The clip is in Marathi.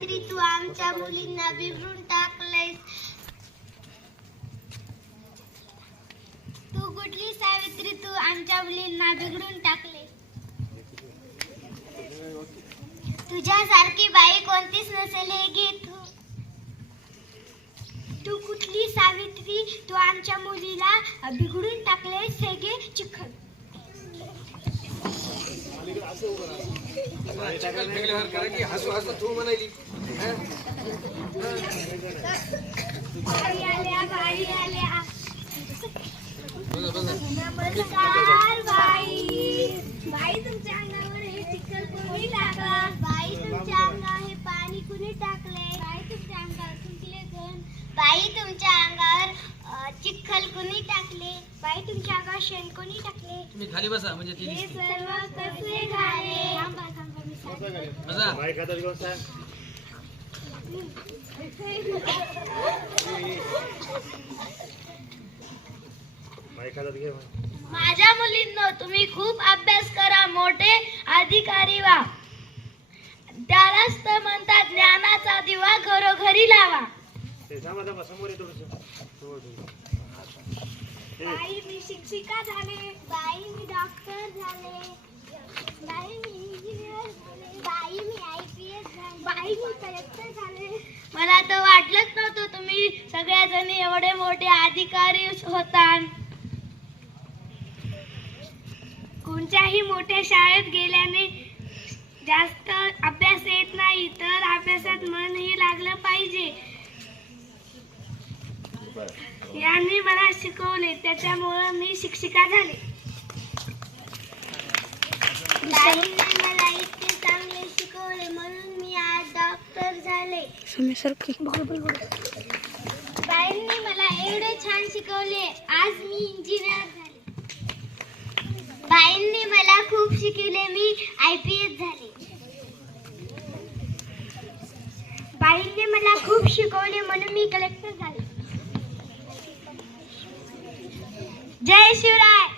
तू आमच्या मुलींना बिघडून टाकलेस. तू कुठली सावित्री, तू आमच्या मुलींना बिघडून टाकले. तुझ्यासारखी बाई कोणतीच नसेल हे घे तू. तू कुठली सावित्री, तू आमच्या मुलीला बिघडून टाकलेस हे घे चिखल. हसू हसू तू म्हणाली बाई आल्या, बाई आल्या. नमस्कार बाई. बाई तुमच्या अंगावर हे चिखल कोणी टाकला. बाई तुमच्या अंगावर हे पाणी कुणी टाकले. बाई तुमच्या अंगावर कुंकले कोण. बाई तुमच्या अंगावर चिखल कुणी टाकले. बाई तुमच्या अंगावर शेण कोणी टाकले. तुम्ही खाली बसा म्हणजे ती हे सर्व कसे झाले. थांबा थांबा मी सांगते. बसा बाई खातात घेऊन सांग. बाई खातात घे. माझ्या मुलींनो, तुम्ही खूप अभ्यास करा, मोठे अधिकारी व्हा. त्यालाच तर म्हणतात ज्ञानाचा दिवा घरोघरी लावा. ते थांबा थांबा समोर येतो बाई मी शिक्षिका झाले. बाई मी डॉक्टर झाले. बाई मी इंजिनियर झाले. बाई मी IPS झाले. बाई मी कलेक्टर झाले. मला तर वाटलंच नव्हतं तुम्ही सगळ्याजणी एवढे मोठे अधिकारी होतात. कोणत्याही मोठ्या शाळेत गेल्याने जास्त अभ्यास येत नाही, तर अभ्यासात मनही लागलं पाहिजे. यांनी मला शिकवले, त्याच्यामुळे मी शिक्षिका झाले. बाईंनी मला इतके चांगले शिकवले म्हणून मी आज डॉक्टर झाले. बाईंनी मला एवढे छान शिकवले, आज मी इंजिनियर झाले. बाईंनी मला खूप शिकवले, मी IPS झाले. बाईंनी मला खूप शिकवले म्हणून मी कलेक्टर झाले. जय शिवराय.